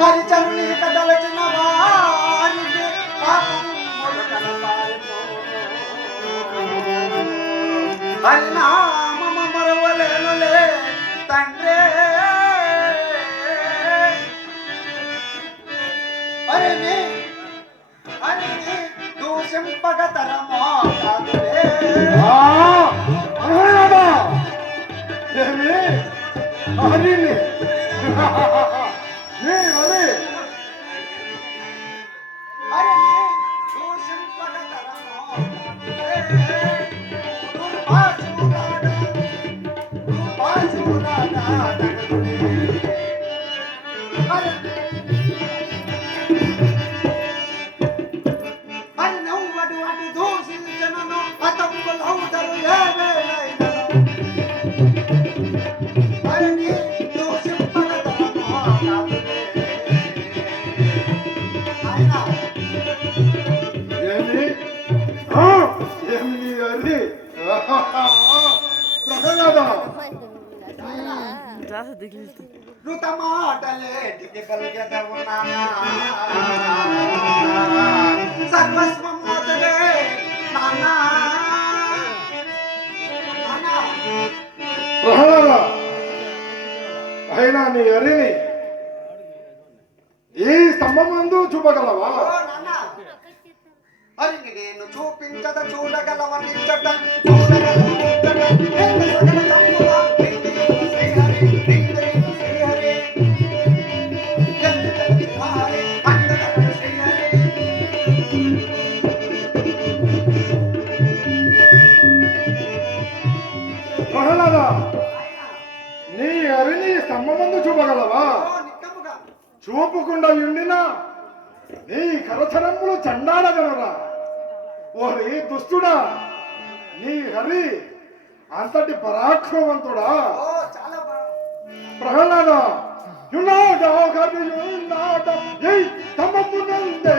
హరిచరుని కదలచిన వారికి పాపములు కనపారిపో. హరినామము మరువలేనులే తండ్రే. హరిని హరిని దూషింపగ తరమో కాదులే. హరిని ఋతమాటలేటికి కలిగదవు నాన్నా. సర్వస్వం మొదలే నాన్నా. ప్రహ్లాద, అయినా నీ హరిని ఈ స్తంభం ముందు చూపగలవా? హరిని నేను చూపించద చూడగలవనిచ్చట చూడగలవనిచ్చట. ప్రహ్లాద, నీ హరిని స్తంభం ముందు చూపగలవా? చూపకుండా ఉండినా నీ కరచరములు చండాలగలరా? ఓరి దుష్టుడా, నీ హరి అంతటి పరాక్రమవంతుడా? ప్రహ్లాద, యునాద స్తంభమునందే